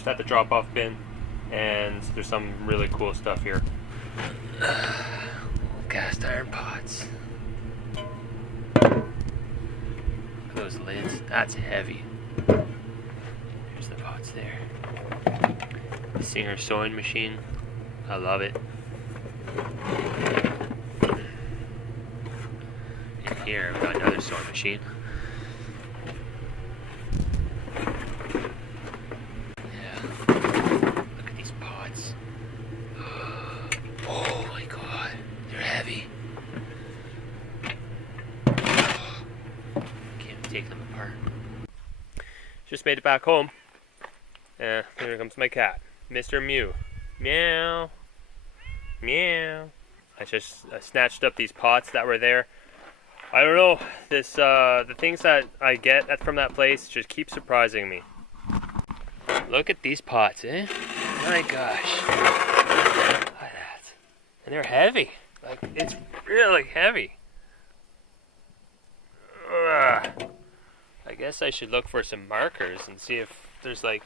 just at the drop-off bin, and there's some really cool stuff here. Cast iron pots. Those lids, that's heavy. Here's the pots there. The Singer sewing machine, I love it. In here, we've got another sewing machine. Yeah, look at these pots. Oh my god, they're heavy. Can't take them apart. Just made it back home. Here comes my cat, Mr. Mew. Meow. Meow. I snatched up these pots that were there. I don't know, the things that I get from that place just keep surprising me. Look at these pots, eh? My gosh. Look at that. And they're heavy. Like, it's really heavy. Ugh. I guess I should look for some markers and see if there's like,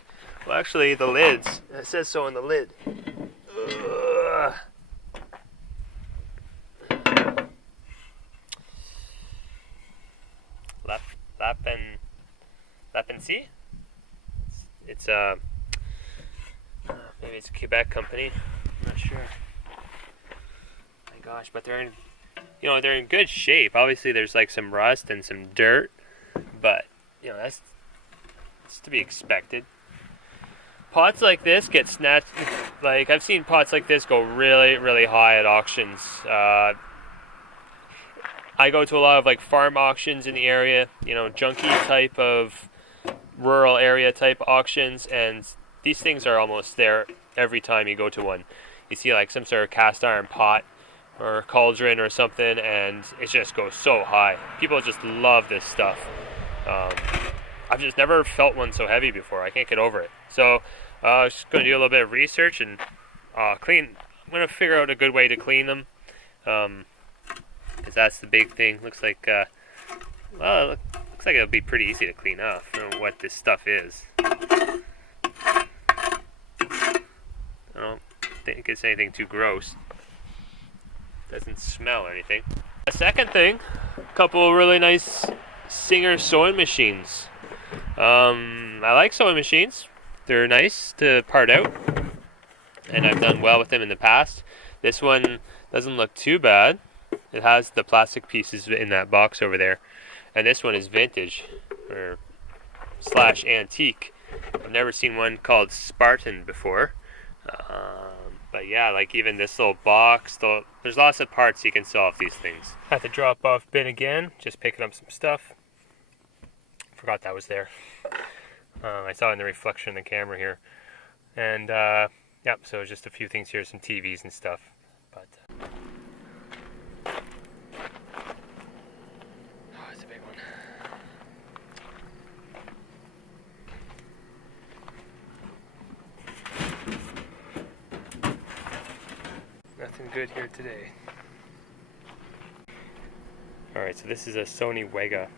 well, actually the lids, it says so on the lid. Ugh. Lapen C? It's maybe it's a Quebec company. I'm not sure. My gosh, but they're in good shape. Obviously there's like some rust and some dirt, but that's to be expected. Pots like this get snatched. Like, I've seen pots like this go really, really high at auctions. I go to a lot of like farm auctions in the area, junky type of rural area type auctions, and these things are almost there every time you go to one. You see like some sort of cast iron pot or cauldron or something, and it just goes so high. People just love this stuff. I've just never felt one so heavy before. I can't get over it. So I'm just going to do a little bit of research and clean. I'm going to figure out a good way to clean them. Because that's the big thing. Looks like looks like it'll be pretty easy to clean up. I don't know what this stuff is. I don't think it's anything too gross. Doesn't smell or anything. The second thing, a couple of really nice Singer sewing machines. I like sewing machines. They're nice to part out, and I've done well with them in the past. This one doesn't look too bad. It has the plastic pieces in that box over there, and this one is vintage or / antique. I've never seen one called Spartan before, but yeah, like even this little box, there's lots of parts you can sell off these things. At the drop-off bin again, just picking up some stuff. Forgot that was there. I saw it in the reflection in the camera here, and yep. So just a few things here, some TVs and stuff, but. Nothing good here today. Alright, so this is a Sony Wega.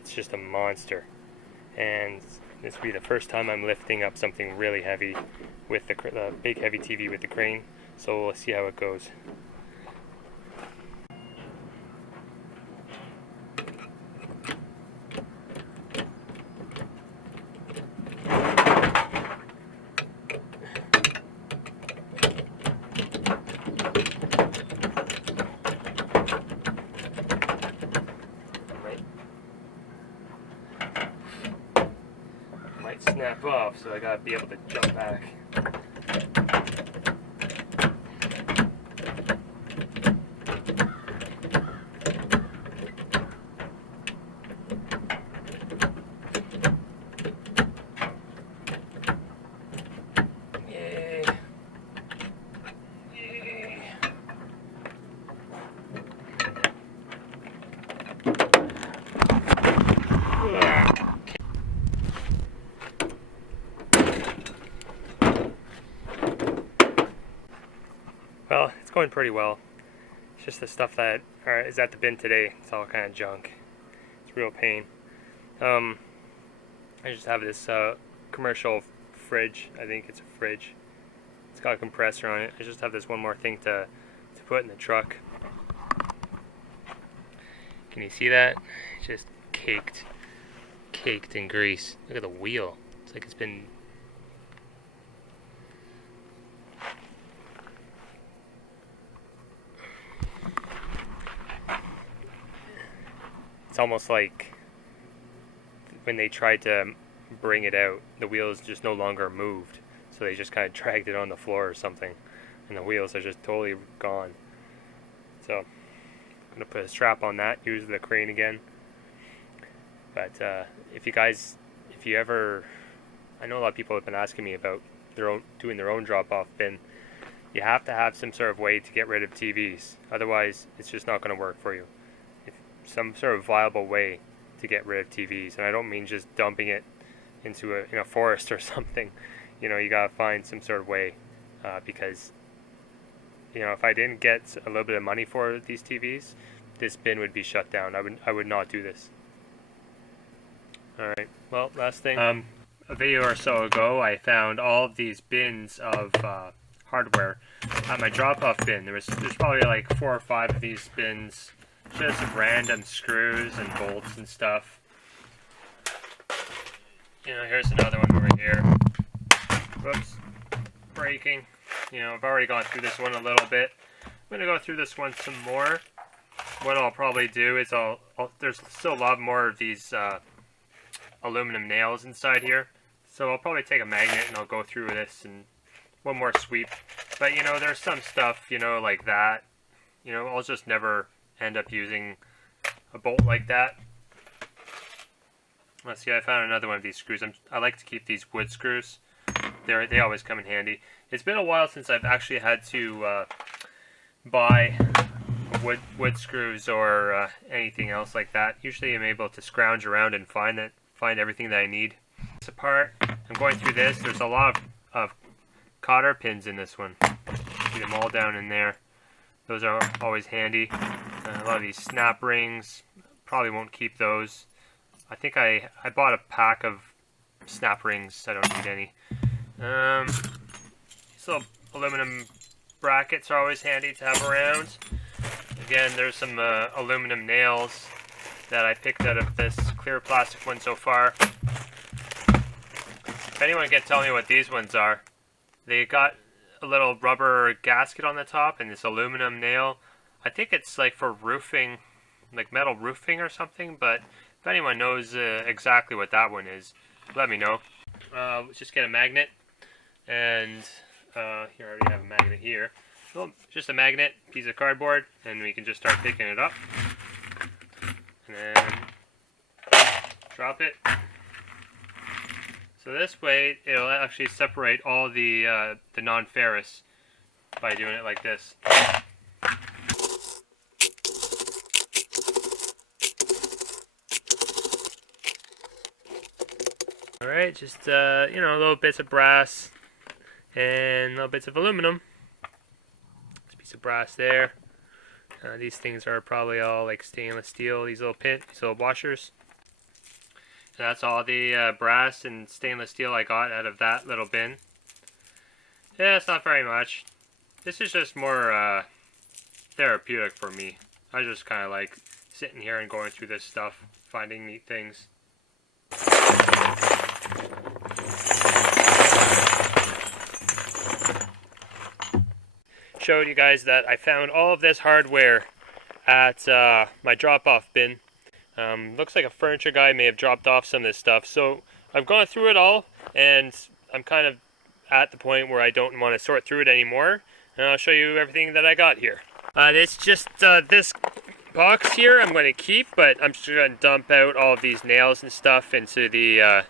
It's just a monster. And this will be the first time I'm lifting up something really heavy with the big heavy TV with the crane. So we'll see how it goes. Snap off, so I gotta be able to jump back. Yay. Yay. Well, it's going pretty well. It's just the stuff that is at the bin today. It's all kind of junk. It's a real pain. I just have this commercial fridge. I think it's a fridge. It's got a compressor on it. I just have this one more thing to put in the truck. Can you see that? It's just caked in grease. Look at the wheel. It's like it's been... It's almost like when they tried to bring it out, the wheels just no longer moved. So they just kind of dragged it on the floor or something. And the wheels are just totally gone. So I'm going to put a strap on that, use the crane again. But if you ever, I know a lot of people have been asking me about doing their own drop-off bin. You have to have some sort of way to get rid of TVs. Otherwise, it's just not going to work for you. Some sort of viable way to get rid of TVs, and I don't mean just dumping it into in a forest or something. You know, you gotta find some sort of way, because you know, if I didn't get a little bit of money for these TVs, this bin would be shut down. I would not do this. All right. Well, last thing. A video or so ago, I found all of these bins of hardware at my drop-off bin. There's probably like 4 or 5 of these bins. Just random screws and bolts and stuff. You know, here's another one over here. Whoops. Breaking. You know, I've already gone through this one a little bit. I'm going to go through this one some more. What I'll probably do is there's still a lot more of these aluminum nails inside here. So I'll probably take a magnet and I'll go through this and one more sweep. But, you know, there's some stuff, you know, like that. You know, I'll just never end up using a bolt like that. Let's see, I found another one of these screws. I like to keep these wood screws. They always come in handy. It's been a while since I've actually had to buy wood screws or anything else like that. Usually I'm able to scrounge around and find everything that I need. This apart, I'm going through this. There's a lot of cotter pins in this one. See them all down in there. Those are always handy. A lot of these snap rings, probably won't keep those. I think I bought a pack of snap rings. I don't need any. These little aluminum brackets are always handy to have around. Again, there's some aluminum nails that I picked out of this clear plastic one so far. If anyone can tell me what these ones are, they got a little rubber gasket on the top and this aluminum nail. I think it's like for roofing, like metal roofing or something, but if anyone knows exactly what that one is, let me know. Let's just get a magnet, and here I already have a magnet here. So just a magnet, piece of cardboard, and we can just start picking it up. And then drop it. So this way, it'll actually separate all the non-ferrous by doing it like this. Alright, just, you know, little bits of brass and little bits of aluminum. There's a piece of brass there. These things are probably all like stainless steel, these little washers. And that's all the brass and stainless steel I got out of that little bin. Yeah, it's not very much. This is just more therapeutic for me. I just kind of like sitting here and going through this stuff, finding neat things. Showed you guys that I found all of this hardware at my drop-off bin. Looks like a furniture guy may have dropped off some of this stuff. So I've gone through it all, and I'm kind of at the point where I don't want to sort through it anymore. And I'll show you everything that I got here. It's just this box here I'm going to keep, but I'm just going to dump out all of these nails and stuff into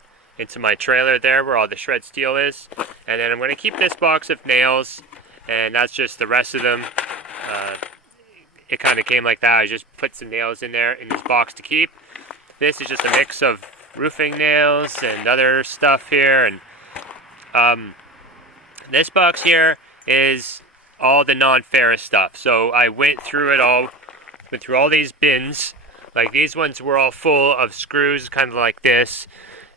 my trailer there where all the shred steel is. And then I'm going to keep this box of nails, and that's just the rest of them. It kind of came like that. I just put some nails in there in this box to keep. This is just a mix of roofing nails and other stuff here. And this box here is all the non-ferrous stuff. So I went through it all, went through all these bins. Like these ones were all full of screws, kind of like this.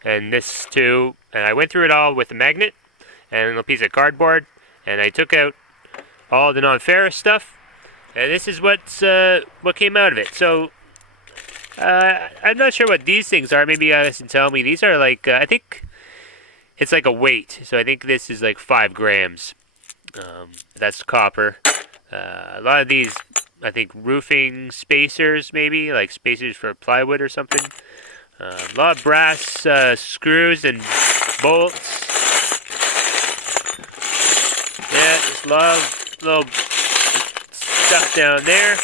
and this too. And I went through it all with a magnet and a piece of cardboard, and I took out all the non-ferrous stuff, and this is what came out of it. So I'm not sure what these things are. Maybe you guys can tell me. These are like I think it's like a weight. So I think this is like 5 grams. That's copper. A lot of these, I think, roofing spacers, maybe like spacers for plywood or something. A lot of brass screws and bolts. Yeah, just a lot of little stuff down there.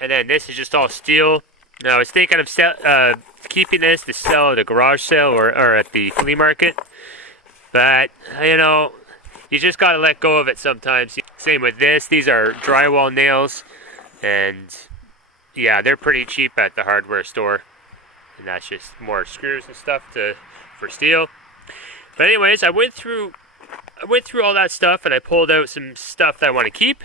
And then this is just all steel. Now I was thinking of keeping this to sell at a garage sale or at the flea market. But, you know, you just gotta let go of it sometimes. Same with this. These are drywall nails. And, yeah, they're pretty cheap at the hardware store. And that's just more screws and stuff for steel. But anyways, I went through all that stuff and I pulled out some stuff that I want to keep.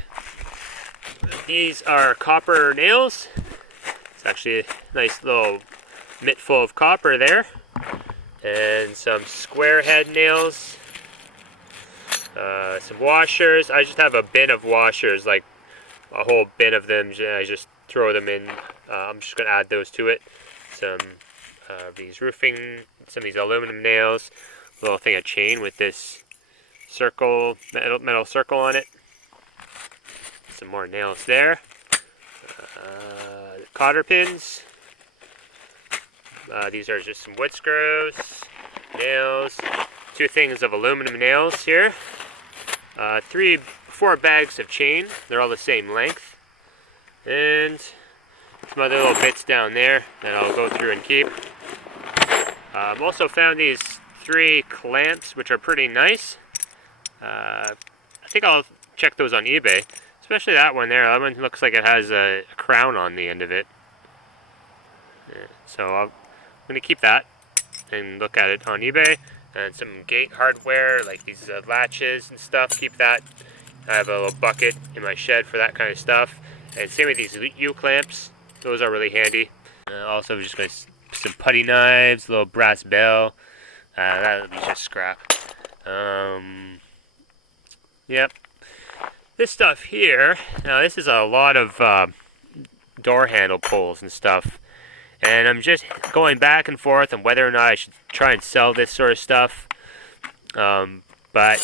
These are copper nails. It's actually a nice little mitt full of copper there. And some square head nails. Some washers. I just have a bin of washers, like a whole bin of them. I just throw them in. I'm just going to add those to it. Some these roofing, some of these aluminum nails. A little thing of chain with this circle, metal circle on it. Some more nails there. Cotter pins. These are just some wood screws, nails. 2 things of aluminum nails here. 4 bags of chain. They're all the same length. And some other little bits down there that I'll go through and keep. I've also found these 3 clamps, which are pretty nice. I think I'll check those on eBay. Especially that one there. That one looks like it has a crown on the end of it. Yeah, so I'm going to keep that and look at it on eBay. And some gate hardware, like these latches and stuff. Keep that. I have a little bucket in my shed for that kind of stuff. And same with these U-clamps. Those are really handy. Also, just going to some putty knives, a little brass bell. That'll be just scrap. Yep. This stuff here, now this is a lot of door handle pulls and stuff. And I'm just going back and forth on whether or not I should try and sell this sort of stuff. But,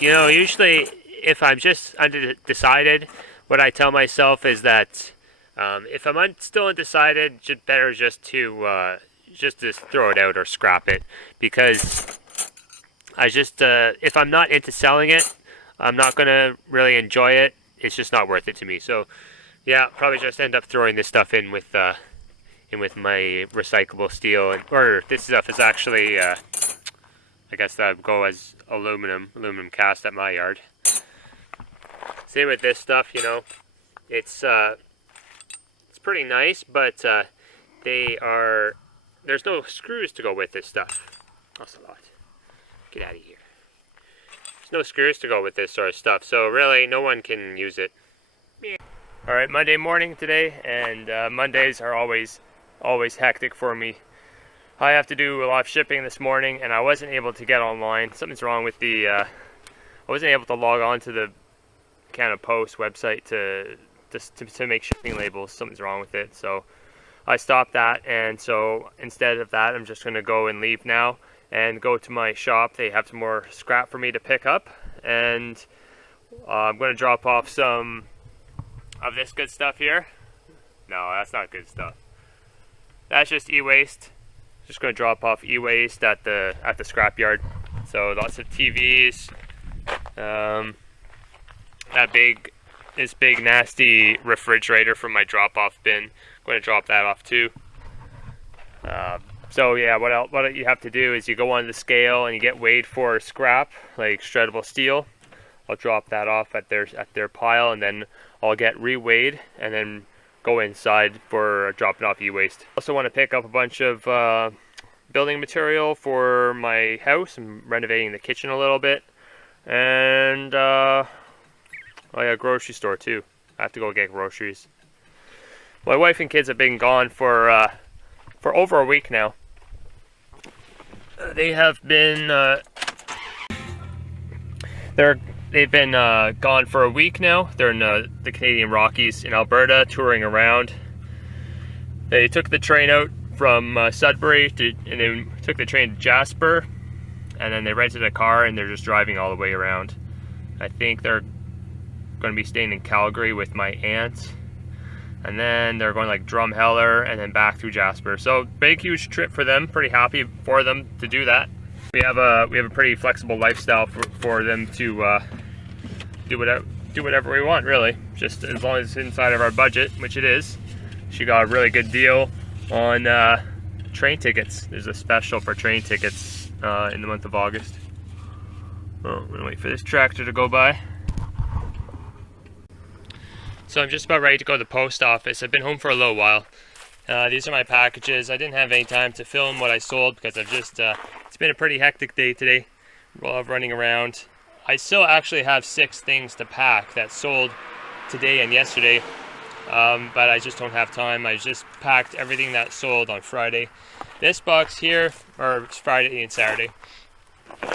you know, usually if I'm just undecided, what I tell myself is that if I'm still undecided, better just to throw it out or scrap it. Because I just, if I'm not into selling it, I'm not going to really enjoy it. It's just not worth it to me. So, yeah, probably just end up throwing this stuff in with my recyclable steel. Or this stuff is actually, I guess that would go as aluminum cast at my yard. Same with this stuff, you know. It's pretty nice, but there's no screws to go with this stuff. That's a lot. Get out of here. There's no screws to go with this sort of stuff, so really no one can use it. Yeah. Alright, Monday morning today, and Mondays are always hectic for me. I have to do a lot of shipping this morning, and I wasn't able to get online. Something's wrong with the, I wasn't able to log on to the Canada Post website to make shipping labels. Something's wrong with it, so I stopped that, and so instead of that, I'm just going to go and leave now and go to my shop. They have some more scrap for me to pick up, and I'm going to drop off some of this good stuff here. No, that's not good stuff. That's just e-waste. Just going to drop off e-waste at the scrapyard. So lots of TVs. This big nasty refrigerator from my drop-off bin. I'm going to drop that off too. So yeah, what you have to do is you go on the scale and you get weighed for scrap, like shreddable steel. I'll drop that off at their pile, and then I'll get reweighed and then go inside for dropping off e-waste. Also want to pick up a bunch of building material for my house. I'm renovating the kitchen a little bit, and oh yeah, grocery store too. I have to go get groceries. My wife and kids have been gone for over a week now. They have been they've been gone for a week now. They're in the Canadian Rockies in Alberta, touring around. They took the train out from Sudbury and then took the train to Jasper, and then they rented a car and they're just driving all the way around. I think they're going to be staying in Calgary with my aunt, and then they're going like Drumheller and then back through Jasper. So big, huge trip for them. Pretty happy for them to do that. We have a pretty flexible lifestyle for them to do whatever we want, really. Just as long as it's inside of our budget, which it is. She got a really good deal on train tickets. There's a special for train tickets in the month of August. Oh, I'm gonna wait for this tractor to go by. So I'm just about ready to go to the post office. I've been home for a little while. These are my packages. I didn't have any time to film what I sold because I've just, it's been a pretty hectic day today while I'm running around. I still actually have 6 things to pack that sold today and yesterday, but I just don't have time. I just packed everything that sold on Friday. This box here, or Friday and Saturday.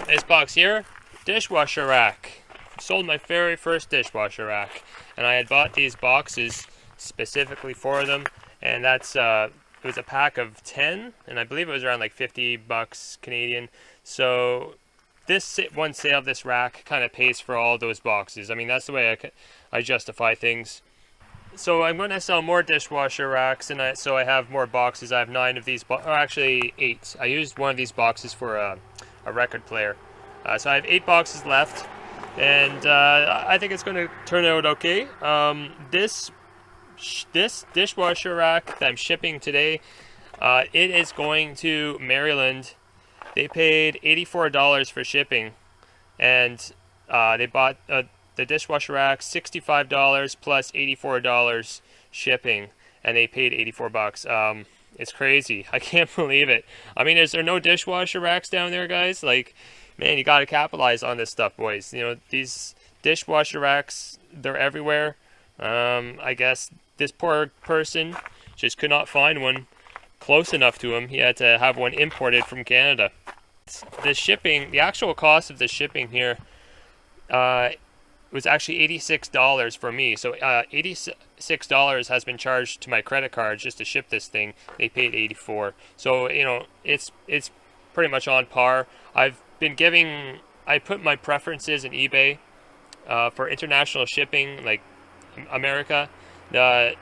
This box here, dishwasher rack. Sold my very first dishwasher rack, and I had bought these boxes specifically for them, and that's it was a pack of 10, and I believe it was around like 50 bucks Canadian. So this one sale of this rack kind of pays for all those boxes. I mean, that's the way I justify things. So I'm going to sell more dishwasher racks, and so I have more boxes. I have 9 of these, or actually 8. I used one of these boxes for a record player. So I have 8 boxes left, and I think it's going to turn out okay. This dishwasher rack that I'm shipping today, it is going to Maryland. They paid $84 for shipping, and they bought the dishwasher rack $65 plus $84 shipping, and they paid 84 bucks. It's crazy. I can't believe it. I mean, is there no dishwasher racks down there, guys? Like, man, you got to capitalize on this stuff, boys. You know, these dishwasher racks, they're everywhere. I guess this poor person just could not find one close enough to him. He had to have one imported from Canada. The shipping, the actual cost of the shipping here, was actually $86 for me. So $86 has been charged to my credit card just to ship this thing. They paid $84. So, you know, it's pretty much on par. I put my preferences in eBay for international shipping, like America. I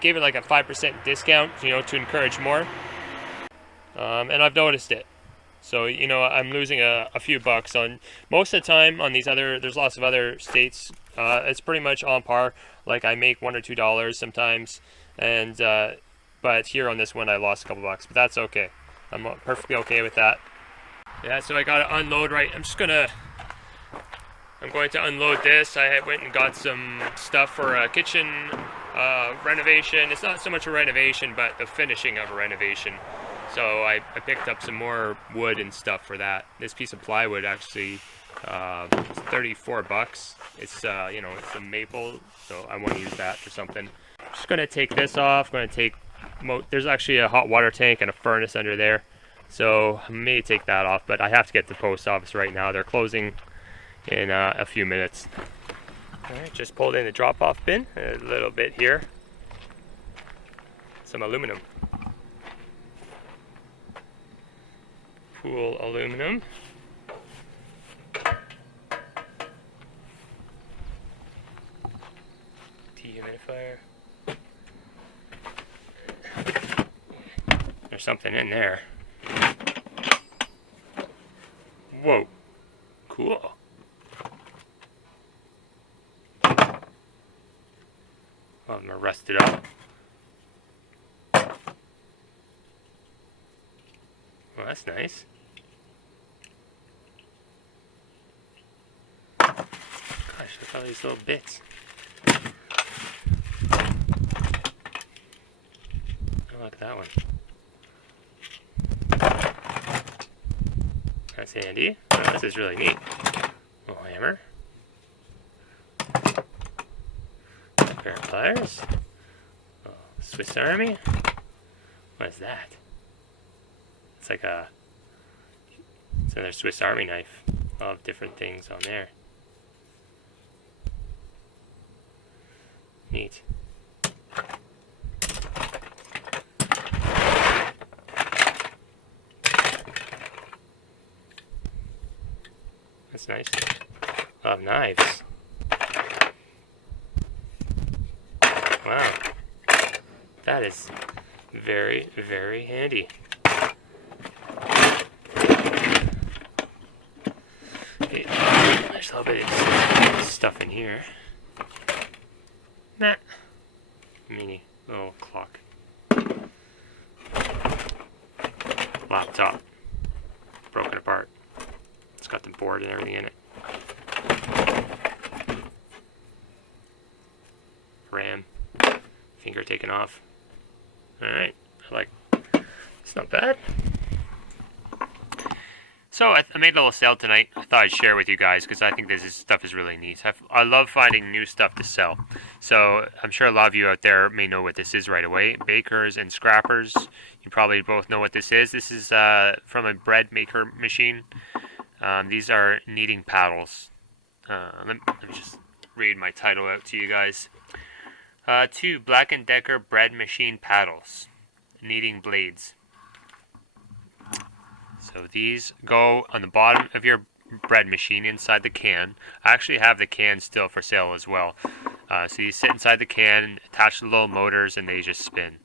gave it like a 5% discount, you know, to encourage more. And I've noticed it. So, you know, I'm losing a few bucks on most of the time on these there's lots of other states. It's pretty much on par. Like, I make $1 or $2 sometimes, and but here on this one I lost a couple bucks, but that's okay. I'm perfectly okay with that. Yeah, so I gotta unload I'm going to unload this. I went and got some stuff for a kitchen renovation. It's not so much a renovation, but the finishing of a renovation. So I picked up some more wood and stuff for that. This piece of plywood actually, it's 34 bucks. It's you know, it's a maple, so I want to use that for something. I'm just gonna take this off. There's actually a hot water tank and a furnace under there, so I may take that off. But I have to get to the post office right now. They're closing in a few minutes. All right, just pulled in the drop-off bin a little bit here. Some aluminum. Cool aluminum. Dehumidifier. There's something in there. Whoa. Cool. Well, I'm gonna rust it up. Well, that's nice. Gosh, look at all these little bits. Oh, look at that one. That's handy. Oh, this is really neat. Little hammer. A pair of pliers. Oh, Swiss Army. What is that? It's like a another Swiss Army knife. All of different things on there. Neat. That's nice. I love knives. Wow. That is very, very handy. Okay, there's a little bit of stuff in here. Nah. Mini little clock. Laptop. Broken apart. It's got the board and everything in it. RAM. Finger taken off. Alright. It's not bad. So I made a little sale tonight. I thought I'd share with you guys because I think this stuff is really neat. I love finding new stuff to sell. So I'm sure a lot of you out there may know what this is right away. Bakers and scrappers. You probably both know what this is. This is from a bread maker machine. These are kneading paddles. Let me just read my title out to you guys. 2 Black & Decker bread machine paddles. Kneading blades. So these go on the bottom of your bread machine inside the can. I actually have the can still for sale as well. So you sit inside the can, attach the little motors, and they just spin.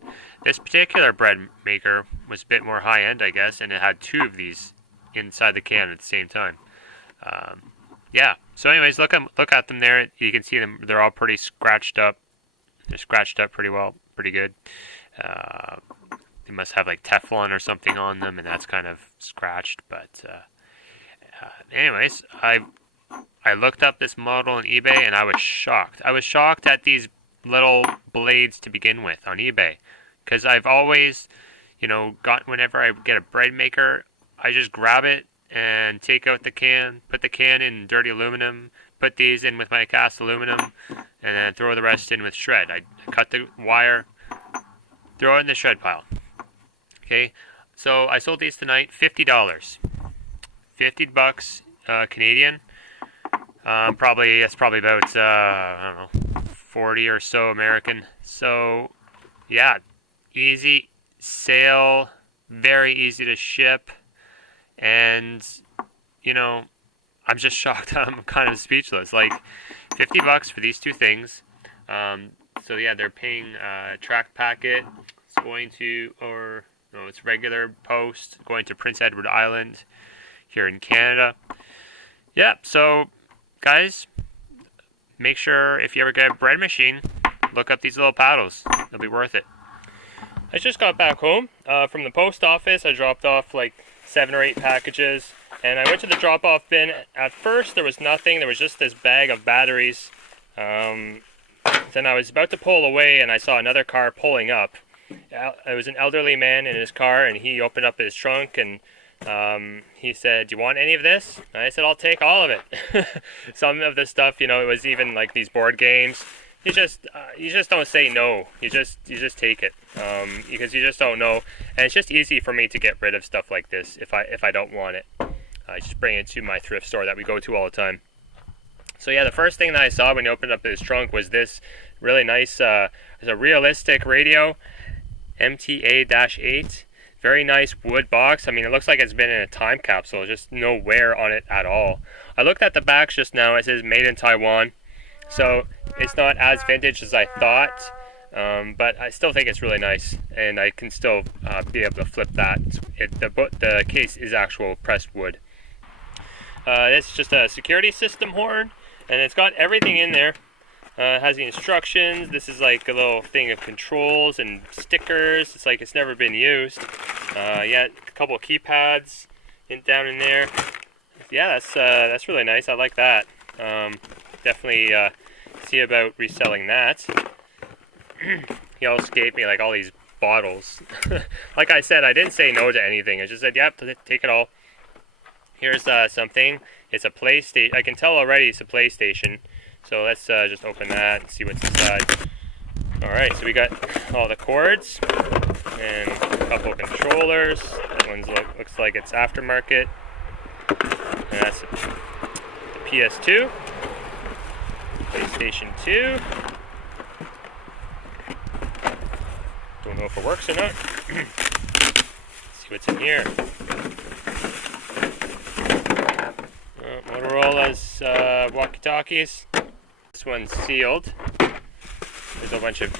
This particular bread maker was a bit more high-end, I guess, and it had 2 of these inside the can at the same time. Yeah. So anyways, look at them there. You can see them. They're all pretty scratched up. They're scratched up pretty well, pretty good. They must have like Teflon or something on them, and that's kind of scratched. But anyways, I looked up this model on eBay, and I was shocked. I was shocked at these little blades to begin with on eBay, because I've always, whenever I get a bread maker, I just grab it and take out the can, put the can in dirty aluminum, put these in with my cast aluminum, and then throw the rest in with shred. I cut the wire, throw it in the shred pile. Okay, so I sold these tonight, $50. $50 Canadian. That's probably about I don't know, 40 or so American. So yeah, easy sale, very easy to ship, and I'm just shocked. I'm kind of speechless. Like $50 for these 2 things. So yeah, they're paying track packet. It's going to, it's regular post going to Prince Edward Island here in Canada. Yeah, so guys, make sure if you ever get a bread machine, look up these little paddles. They'll be worth it. I just got back home from the post office. I dropped off like 7 or 8 packages, and I went to the drop-off bin. At first there was nothing. There was just this bag of batteries. Then I was about to pull away, and I saw another car pulling up. It was an elderly man in his car, and he opened up his trunk, and he said, "Do you want any of this?" And I said, "I'll take all of it." Some of the stuff, it was even like these board games. You just don't say no. You just take it, because you just don't know, and it's just easy for me to get rid of stuff like this if I don't want it. I just bring it to my thrift store that we go to all the time. So yeah, the first thing that I saw when he opened up his trunk was this really nice. It's a realistic radio, MTA-8. Very nice wood box. I mean, it looks like it's been in a time capsule. Just no wear on it at all. I looked at the backs just now. It says made in Taiwan. So it's not as vintage as I thought, but I still think it's really nice, and I can still be able to flip that. The case is actual pressed wood. It's just a security system horn, and it's got everything in there. It has the instructions. This is like a little thing of controls and stickers. It's like it's never been used. Yeah, a couple of keypads down in there. Yeah, that's really nice. I like that. Definitely see about reselling that. He also gave me like all these bottles. Like I said, I didn't say no to anything. I just said, yep, take it all. Here's something. It's a PlayStation. I can tell already it's a PlayStation. So let's just open that and see what's inside. Alright, so we got all the cords and a couple controllers. That one looks like it's aftermarket. And that's the PS2, PlayStation 2. Don't know if it works or not. Let's see what's in here. Motorola's walkie-talkies. This one's sealed. There's a bunch of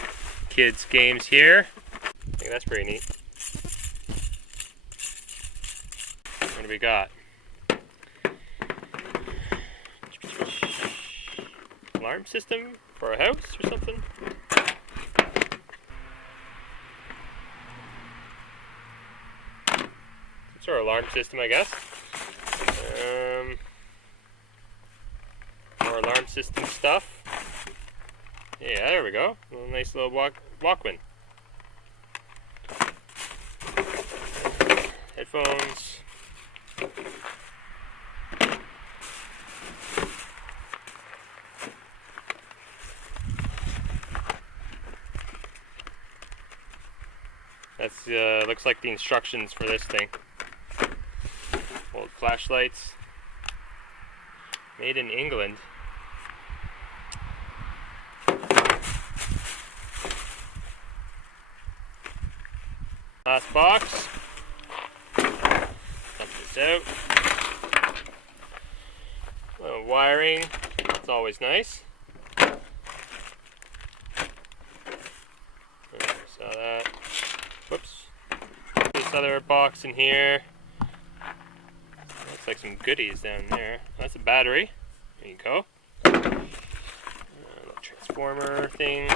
kids' games here. I think that's pretty neat. What do we got? Alarm system for a house or something? Some sort of alarm system, I guess. More alarm system stuff. Yeah, there we go. A little nice little Walkman. Headphones. That's looks like the instructions for this thing. Old flashlights. Made in England. Last box. Dump this out. Little wiring. It's always nice. Saw that. Whoops. This other box in here. Looks like some goodies down there. That's a battery. There you go. Little transformer thing.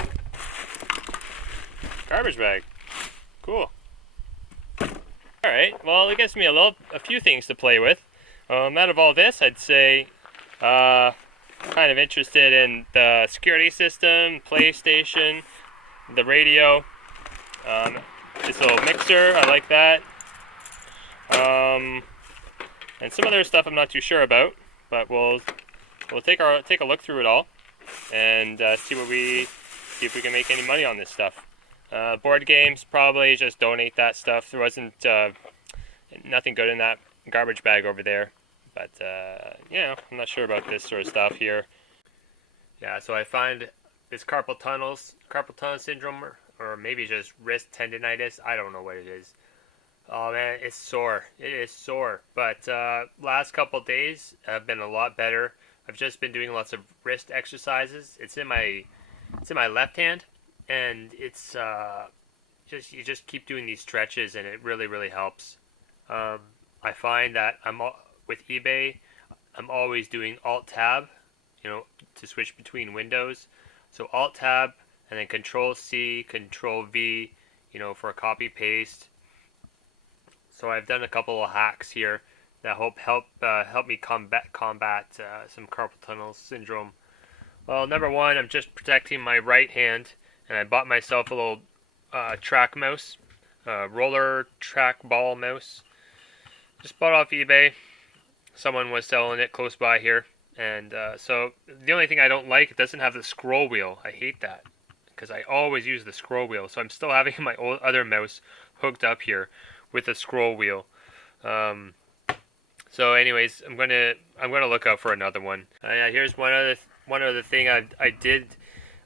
Garbage bag. Cool. Alright, well it gives me a few things to play with. Out of all this, I'd say kind of interested in the security system, PlayStation, the radio, this little mixer, I like that. And some other stuff I'm not too sure about, but we'll take a look through it all and see if we can make any money on this stuff. Board games, probably just donate that stuff. There wasn't nothing good in that garbage bag over there, but yeah, I'm not sure about this sort of stuff here. Yeah, so I find this carpal tunnel syndrome, or maybe just wrist tendonitis. I don't know what it is. Oh man, it's sore. It is sore. But last couple days have been a lot better. I've just been doing lots of wrist exercises. It's in my left hand. And it's you just keep doing these stretches, and it really helps. I find that with eBay, I'm always doing Alt Tab, to switch between windows. So Alt Tab and then Control C, Control V, for a copy paste. So I've done a couple of hacks here that help me combat some carpal tunnel syndrome. Well, number one, I'm just protecting my right hand. And I bought myself a little track mouse, roller track ball mouse. Just bought off eBay. Someone was selling it close by here. And so the only thing I don't like, it doesn't have the scroll wheel. I hate that because I always use the scroll wheel. So I'm still having my other mouse hooked up here with a scroll wheel. So anyways, I'm gonna look out for another one. Here's one other thing I did.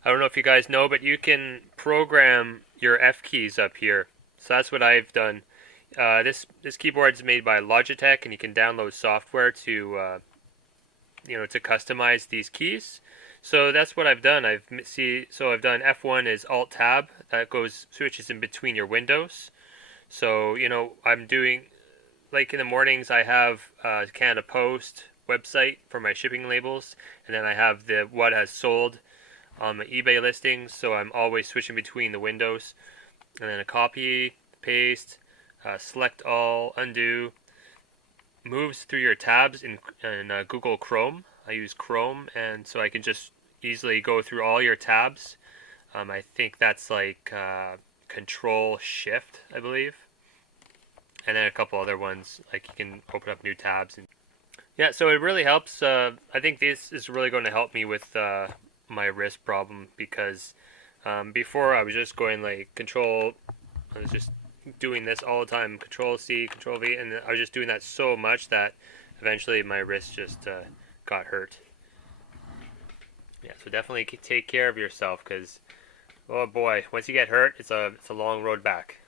I don't know if you guys know, but you can program your F keys up here. So that's what I've done. This keyboard is made by Logitech, and you can download software to to customize these keys. So that's what I've done. I've done F1 is Alt Tab. That switches in between your windows. So I'm doing, like in the mornings I have Canada Post website for my shipping labels, and then I have the what has sold on my eBay listings, so I'm always switching between the windows. And then a copy, paste, select all, undo, moves through your tabs in Google Chrome. I use Chrome, and so I can just easily go through all your tabs. I think that's like Control Shift, I believe. And then a couple other ones, like you can open up new tabs. Yeah, so it really helps. I think this is really going to help me with my wrist problem, because before I was just going like I was just doing this all the time, Control C, Control V, and I was just doing that so much that eventually my wrist just got hurt. Yeah, so definitely take care of yourself, because oh boy, once you get hurt, it's a long road back.